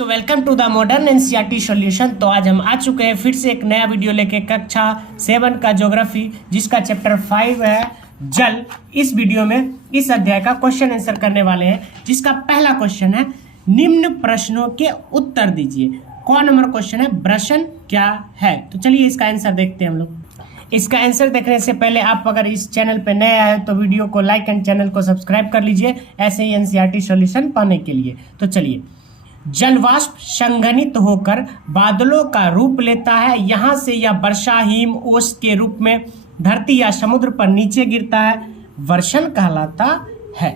तो welcome to the modern NCERT solution. तो आज हम आ चुके हैं फिर से एक नया वीडियो लेके कक्षा 7 का ज्योग्राफी, जिसका चैप्टर 5 है जल। इस वीडियो में इस अध्याय का क्वेश्चन आंसर करने वाले हैं, जिसका पहला क्वेश्चन है निम्न प्रश्नों के उत्तर दीजिए। कौन नंबर क्वेश्चन है? प्रश्न क्या है? तो चलिए इसका आंसर देखते हैं हम लोग। इसका आंसर देखने से पहले आप अगर इस चैनल पर नए आए तो वीडियो को लाइक एंड चैनल को सब्सक्राइब कर लीजिए, ऐसे ही एनसीईआरटी सॉल्यूशन पाने के लिए। तो चलिए, जलवाष्प संघनित होकर बादलों का रूप लेता है। यहाँ से यह वर्षा हिम ओस के रूप में धरती या समुद्र पर नीचे गिरता है, वर्षण कहलाता है।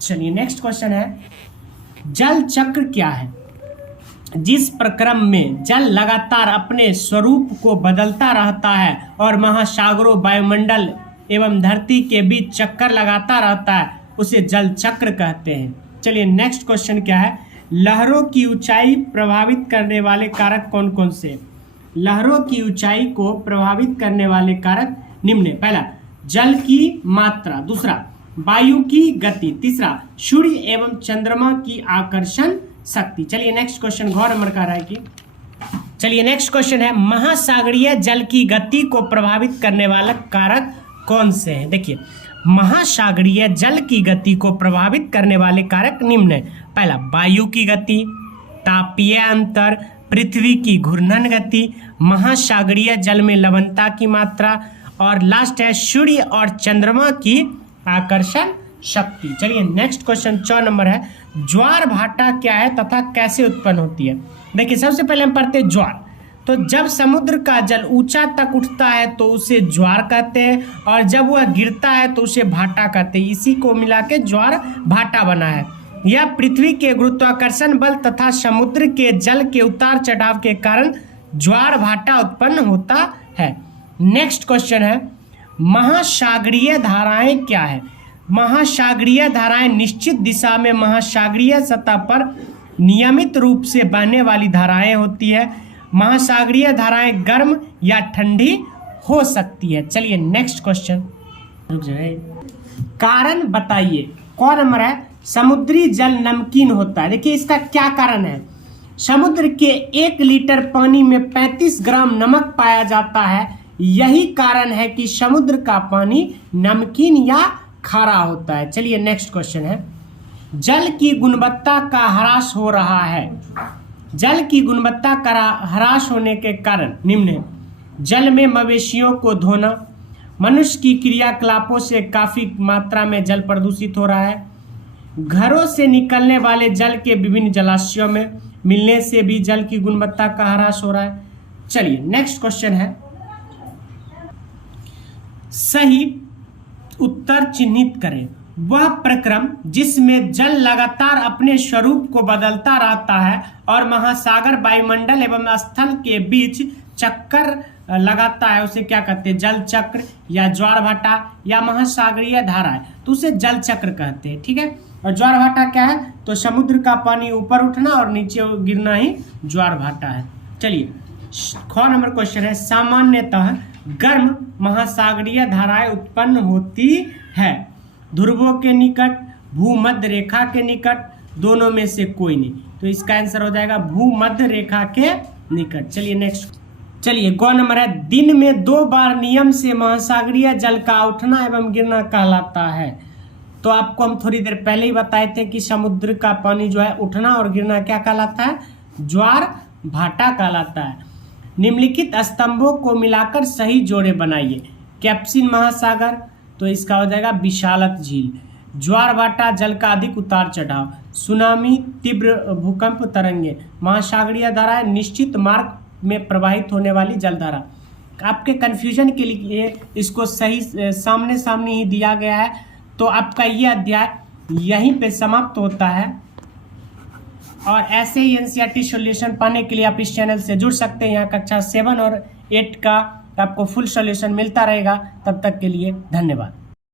चलिए नेक्स्ट क्वेश्चन है, जल चक्र क्या है? जिस प्रक्रम में जल लगातार अपने स्वरूप को बदलता रहता है और महासागरों, वायुमंडल एवं धरती के बीच चक्कर लगाता रहता है, उसे जल चक्र कहते हैं। चलिए नेक्स्ट क्वेश्चन क्या है, लहरों की ऊंचाई प्रभावित करने वाले कारक कौन कौन से? लहरों की ऊंचाई को प्रभावित करने वाले कारक निम्न है। पहला, जल की मात्रा। दूसरा, वायु की गति। तीसरा, सूर्य एवं चंद्रमा की आकर्षण शक्ति। चलिए नेक्स्ट क्वेश्चन गौर नंबर का रहा है कि चलिए नेक्स्ट क्वेश्चन है, महासागरीय जल की गति को प्रभावित करने वाला कारक कौन से हैं? देखिए, महासागरीय जल की गति को प्रभावित करने वाले कारक निम्न है। पहला, वायु की गति, तापीय अंतर, पृथ्वी की घूर्णन गति, महासागरीय जल में लवणता की मात्रा, और लास्ट है सूर्य और चंद्रमा की आकर्षण शक्ति। चलिए नेक्स्ट क्वेश्चन 4 नंबर है, ज्वार भाटा क्या है तथा कैसे उत्पन्न होती है? देखिए, सबसे पहले हम पढ़ते हैं ज्वार। तो जब समुद्र का जल ऊंचा तक उठता है तो उसे ज्वार कहते हैं, और जब वह गिरता है तो उसे भाटा कहते हैं। इसी को मिला के ज्वार भाटा बना है। यह पृथ्वी के गुरुत्वाकर्षण बल तथा समुद्र के जल के उतार चढ़ाव के कारण ज्वार भाटा उत्पन्न होता है। नेक्स्ट क्वेश्चन है, महासागरीय धाराएं क्या है? महासागरीय धाराएं निश्चित दिशा में महासागरीय सतह पर नियमित रूप से बहने वाली धाराएं होती है। महासागरीय धाराएं गर्म या ठंडी हो सकती है। चलिए नेक्स्ट क्वेश्चन, रुक जाइए, कारण बताइए। कौन नंबर है? समुद्री जल नमकीन होता है। देखिए इसका क्या कारण है। समुद्र के 1 लीटर पानी में 35 ग्राम नमक पाया जाता है। यही कारण है कि समुद्र का पानी नमकीन या खारा होता है। चलिए नेक्स्ट क्वेश्चन है, जल की गुणवत्ता का ह्रास हो रहा है। जल की गुणवत्ता का ह्रास होने के कारण निम्न है। जल में मवेशियों को धोना, मनुष्य की क्रियाकलापों से काफी मात्रा में जल प्रदूषित हो रहा है, घरों से निकलने वाले जल के विभिन्न जलाशयों में मिलने से भी जल की गुणवत्ता का ह्रास हो रहा है। चलिए नेक्स्ट क्वेश्चन है, सही उत्तर चिन्हित करें। वह प्रक्रम जिसमें जल लगातार अपने स्वरूप को बदलता रहता है और महासागर, वायुमंडल एवं स्थल के बीच चक्कर लगाता है, उसे क्या कहते हैं? जल चक्र या ज्वार भाटा या महासागरीय धारा है, तो उसे जल चक्र कहते हैं। ठीक है, और ज्वार भाटा क्या है? तो समुद्र का पानी ऊपर उठना और नीचे गिरना ही ज्वार भाटा है। चलिए ख नंबर क्वेश्चन है, सामान्यतः गर्म महासागरीय धाराएं उत्पन्न होती है ध्रुवों के निकट, भूमध्य रेखा के निकट, दोनों में से कोई नहीं। तो इसका आंसर हो जाएगा भूमध्य रेखा के निकट। चलिए नेक्स्ट, चलिए गौ नंबर है, दिन में 2 बार नियम से महासागरीय जल का उठना एवं गिरना कहलाता है। तो आपको हम थोड़ी देर पहले ही बताए थे कि समुद्र का पानी जो है उठना और गिरना क्या कहलाता है? ज्वार भाटा कहलाता है। निम्नलिखित स्तंभों को मिलाकर सही जोड़े बनाइए। कैप्सिन महासागर, तो इसका हो जाएगा विशालत झील। ज्वार भाटा, जल का अधिक उतार चढ़ाव। सुनामी, तीव्र भूकंप तरंगे। महासागरीय धाराएं, निश्चित मार्ग में प्रवाहित होने वाली जलधारा। आपके कंफ्यूजन के लिए इसको सही सामने सामने ही दिया गया है। तो आपका ये अध्याय यहीं पे समाप्त होता है, और ऐसे ही एनसीईआरटी सॉल्यूशन पाने के लिए आप इस चैनल से जुड़ सकते हैं। यहाँ कक्षा 7 और 8 का आपको फुल सॉल्यूशन मिलता रहेगा। तब तक के लिए धन्यवाद।